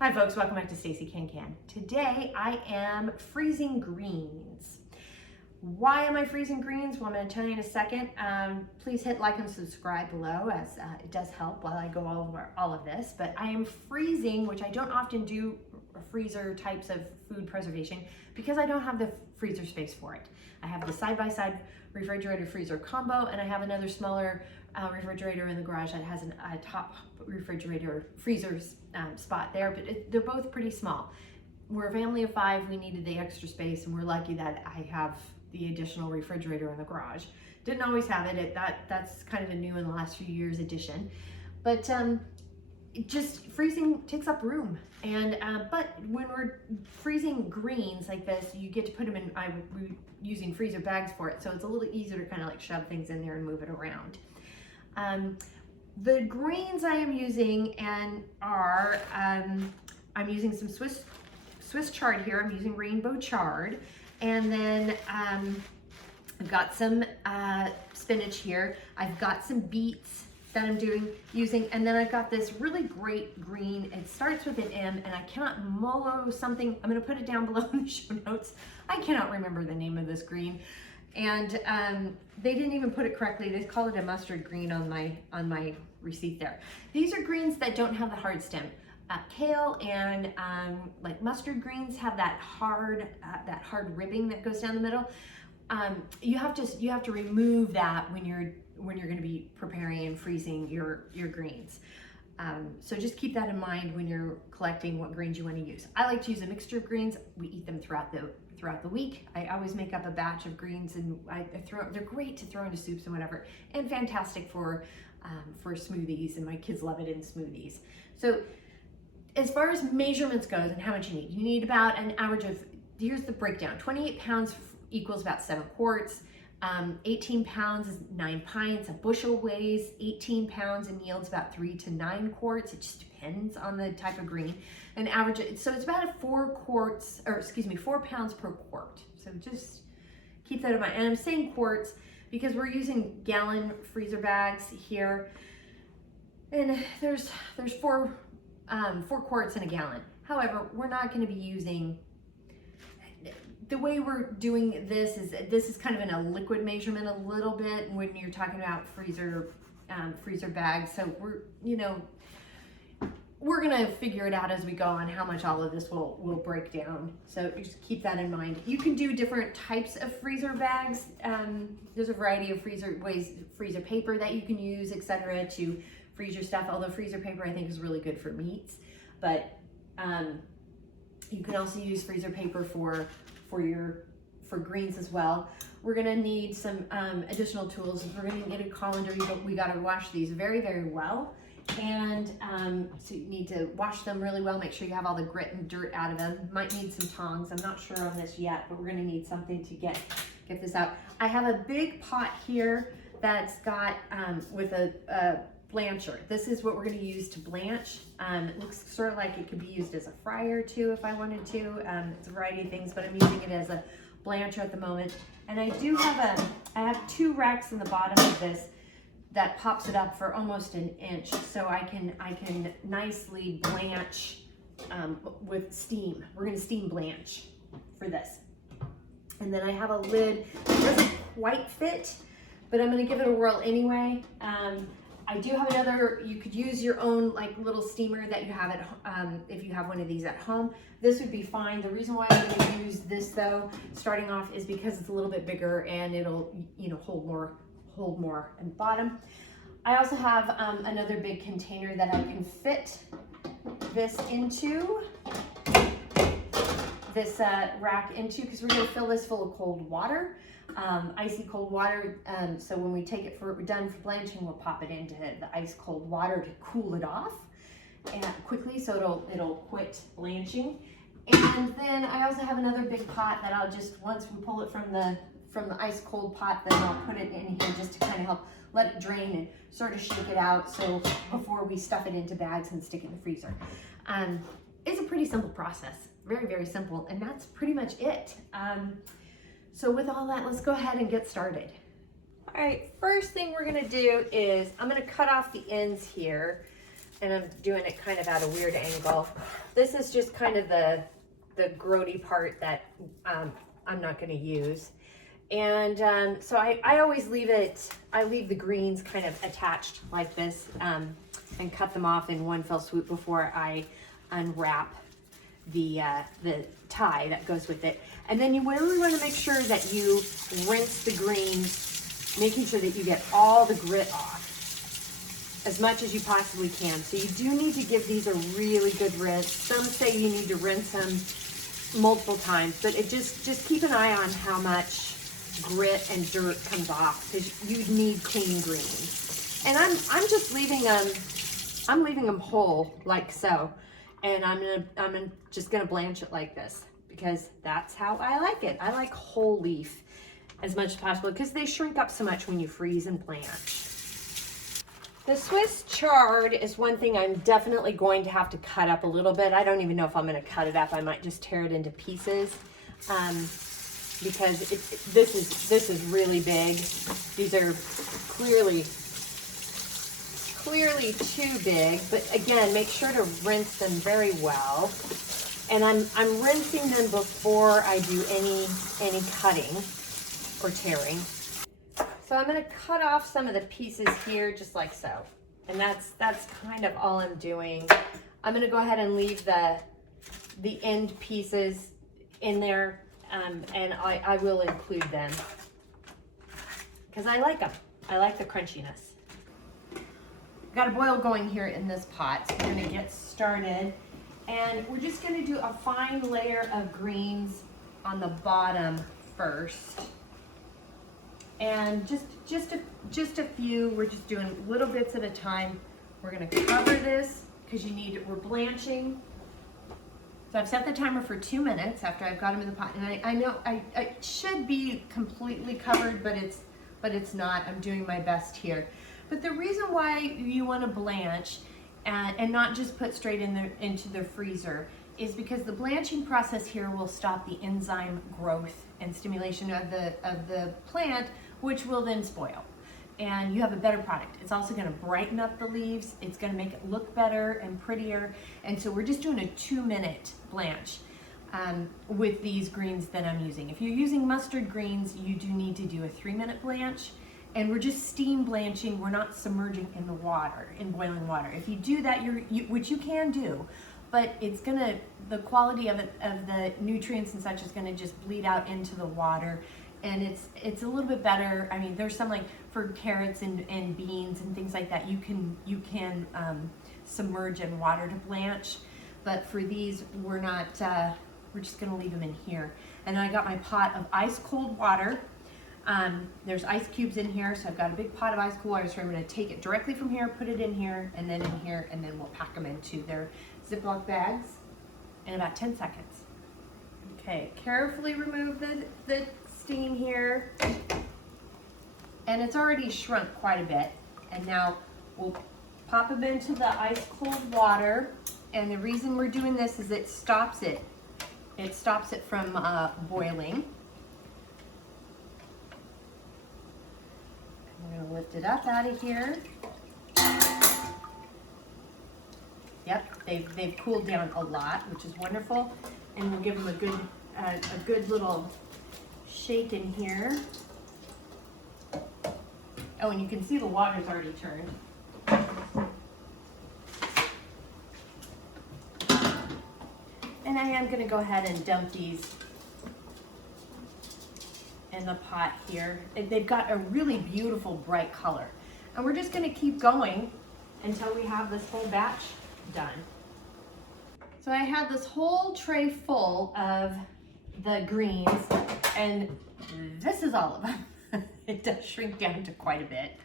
Hi folks, welcome back to Stacey Can. Today I am freezing greens. Why am I freezing greens? Well, I'm going to tell you in a second. Please hit like and subscribe below, as it does help while I go over all of this. But I am freezing, which I don't often do freezer types of food preservation because I don't have the freezer space for it. I have the side-by-side refrigerator freezer combo, and I have another smaller refrigerator in the garage that has a top refrigerator freezer spot there, but they're both pretty small. We're a family of 5. We needed the extra space, and we're lucky that I have the additional refrigerator in the garage. Didn't always have it. That's kind of a new in the last few years addition, but just freezing takes up room. And but when we're freezing greens like this, you get to put them in. We're using freezer bags for it, so it's a little easier to kind of like shove things in there and move it around. The greens I am using are I'm using some Swiss chard here. I'm using rainbow chard, and then I've got some spinach here. I've got some beets that I'm using, and then I've got this really great green. It starts with an M, and I cannot Molo something. I'm going to put it down below in the show notes. I cannot remember the name of this green, and they didn't even put it correctly. They call it a mustard green on my receipt there. These are greens that don't have the hard stem. Kale and like mustard greens have that hard ribbing that goes down the middle. You have to remove that when you're going to be preparing and freezing your greens. So just keep that in mind when you're collecting what greens you want to use. I like to use a mixture of greens. We eat them throughout the week. I always make up a batch of greens, and they're great to throw into soups and whatever, and fantastic for smoothies, and my kids love it in smoothies. So as far as measurements goes and how much you need about an average of, here's the breakdown: 28 pounds equals about 7 quarts. 18 pounds is 9 pints. A bushel weighs 18 pounds and yields about 3 to 9 quarts. It just depends on the type of green. An average, so it's about 4 pounds per quart. So just keep that in mind. And I'm saying quarts because we're using gallon freezer bags here, and there's 4 quarts in a gallon. However, we're not going to be using. The way we're doing this is kind of in a liquid measurement a little bit when you're talking about freezer bags. So we're gonna figure it out as we go on how much all of this will break down. So just keep that in mind. You can do different types of freezer bags. There's a variety of freezer paper that you can use, etc., to freeze your stuff. Although freezer paper I think is really good for meats, but you can also use freezer paper for greens as well. We're gonna need some additional tools. We're gonna need a colander. We gotta wash these very, very well. And so you need to wash them really well. Make sure you have all the grit and dirt out of them. Might need some tongs. I'm not sure on this yet, but we're gonna need something to get this out. I have a big pot here that's got with a blancher. This is what we're going to use to blanch. It looks sort of like it could be used as a fryer too if I wanted to. It's a variety of things, but I'm using it as a blancher at the moment. And I do have I have 2 racks in the bottom of this that pops it up for almost an inch, so I can nicely blanch with steam. We're going to steam blanch for this. And then I have a lid that doesn't quite fit, but I'm going to give it a whirl anyway. I do have another, you could use your own like little steamer that you have if you have one of these at home. This would be fine. The reason why I'm going to use this though, starting off, is because it's a little bit bigger and it'll hold more in the bottom. I also have another big container that I can fit this into, this rack into, because we're going to fill this full of cold water. Icy cold water, so when we take it done for blanching, we'll pop it into the ice cold water to cool it off and quickly, so it'll quit blanching. And then I also have another big pot that I'll just, once we pull it from the ice cold pot, then I'll put it in here just to kind of help let it drain and sort of shake it out, so before we stuff it into bags and stick it in the freezer. It's a pretty simple process, very, very simple, and that's pretty much it. So with all that, let's go ahead and get started. All right, first thing we're gonna do is I'm gonna cut off the ends here. and I'm doing it kind of at a weird angle. This is just kind of the grody part that I'm not going to use. And so I always leave the greens kind of attached like this and cut them off in one fell swoop before I unwrap the tie that goes with it. And then you really want to make sure that you rinse the greens, making sure that you get all the grit off as much as you possibly can. So you do need to give these a really good rinse. Some say you need to rinse them multiple times, but it just keep an eye on how much grit and dirt comes off, because you need clean greens. And I'm just leaving them whole like so. And I'm just gonna blanch it like this, because that's how I like it. I like whole leaf as much as possible, because they shrink up so much when you freeze and blanch. The Swiss chard is one thing I'm definitely going to have to cut up a little bit. I don't even know if I'm going to cut it up. I might just tear it into pieces because this is really big. These are clearly too big. But again, make sure to rinse them very well. And I'm rinsing them before I do any cutting or tearing. So I'm going to cut off some of the pieces here, just like so. And that's kind of all I'm doing. I'm going to go ahead and leave the end pieces in there, and I will include them because I like them. I like the crunchiness. Got a boil going here in this pot, so we're going to get started. And we're just going to do a fine layer of greens on the bottom first. And just a few. We're just doing little bits at a time. We're going to cover this because we're blanching. So I've set the timer for 2 minutes after I've got them in the pot. And I know I should be completely covered, but it's not. I'm doing my best here. But the reason why you want to blanch and not just put straight into the freezer is because the blanching process here will stop the enzyme growth and stimulation of the plant, which will then spoil. And you have a better product. It's also going to brighten up the leaves. It's going to make it look better and prettier. And so we're just doing a 2-minute blanch with these greens that I'm using. If you're using mustard greens, you do need to do a 3-minute blanch. And we're just steam blanching. We're not submerging in the water, in boiling water. If you do that, which you can do, but it's the quality of the nutrients and such is gonna just bleed out into the water, and it's a little bit better. I mean, there's some, like for carrots and beans and things like that, you can submerge in water to blanch, but for these we're not. We're just gonna leave them in here. And I got my pot of ice cold water. There's ice cubes in here, so I've got a big pot of ice cold water, so I'm going to take it directly from here, put it in here, and then in here, and then we'll pack them into their Ziploc bags in about 10 seconds. Okay, carefully remove the steam here, and it's already shrunk quite a bit. And now we'll pop them into the ice cold water, and the reason we're doing this is it stops it from boiling. We're going to lift it up out of here. Yep, they've cooled down a lot, which is wonderful. And we'll give them a good little shake in here. Oh, and you can see the water's already turned. And I am going to go ahead and dump these in the pot here. They've got a really beautiful bright color, and we're just going to keep going until we have this whole batch done. So I had this whole tray full of the greens, and this is all of them. It does shrink down to quite a bit,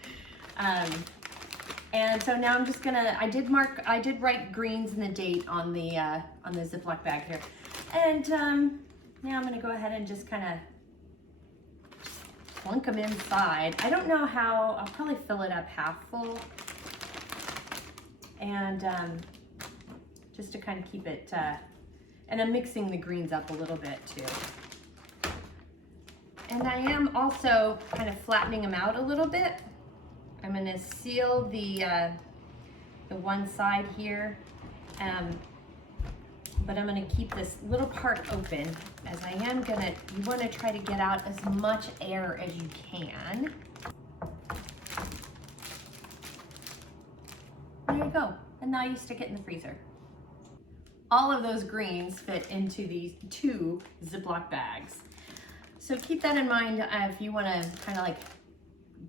and so now I'm just gonna. I did write greens and the date on the Ziploc bag here, and now I'm gonna go ahead and just kind of plunk them inside. I don't know how. I'll probably fill it up half full, and just to kind of keep it. And I'm mixing the greens up a little bit too. And I am also kind of flattening them out a little bit. I'm going to seal the the one side here. But I'm gonna keep this little part open as I am gonna, you wanna try to get out as much air as you can. There you go, and now you stick it in the freezer. All of those greens fit into these 2 Ziploc bags. So keep that in mind if you wanna kind of like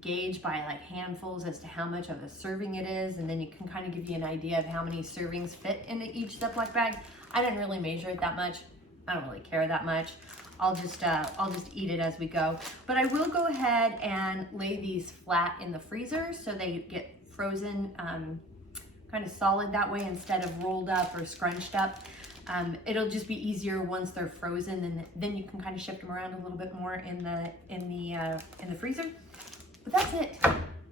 gauge by like handfuls as to how much of a serving it is, and then you can kind of give you an idea of how many servings fit into each Ziploc bag. I didn't really measure it that much. I don't really care that much. I'll just eat it as we go. But I will go ahead and lay these flat in the freezer so they get frozen kind of solid that way instead of rolled up or scrunched up. It'll just be easier once they're frozen, and then you can kind of shift them around a little bit more in the freezer. But that's it.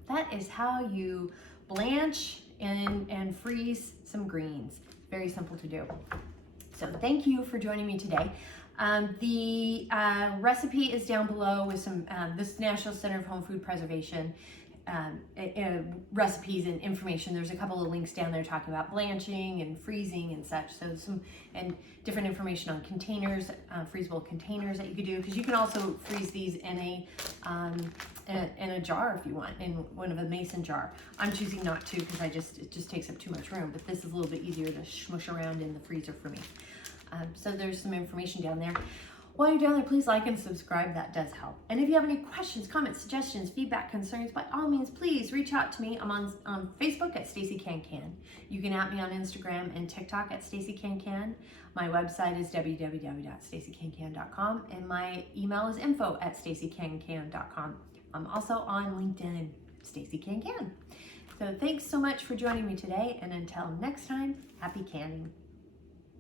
That is how you blanch and freeze some greens. Very simple to do. So thank you for joining me today. The recipe is down below with some this National Center of Home Food Preservation recipes and information. There's a couple of links down there talking about blanching and freezing and such. So and different information on containers, freezable containers that you could do, because you can also freeze these in a jar if you want, in one of a mason jar. I'm choosing not to because it just takes up too much room, but this is a little bit easier to smush around in the freezer for me. So there's some information down there. While you're down there, please like and subscribe. That does help. And if you have any questions, comments, suggestions, feedback, concerns, by all means, please reach out to me. I'm on Facebook at Stacey Can Can. You can at me on Instagram and TikTok at Stacey Can Can. My website is www.staceycancan.com, and my email is info@staceycancan.com. I'm also on LinkedIn, Stacey Can Can. So thanks so much for joining me today, and until next time, happy canning.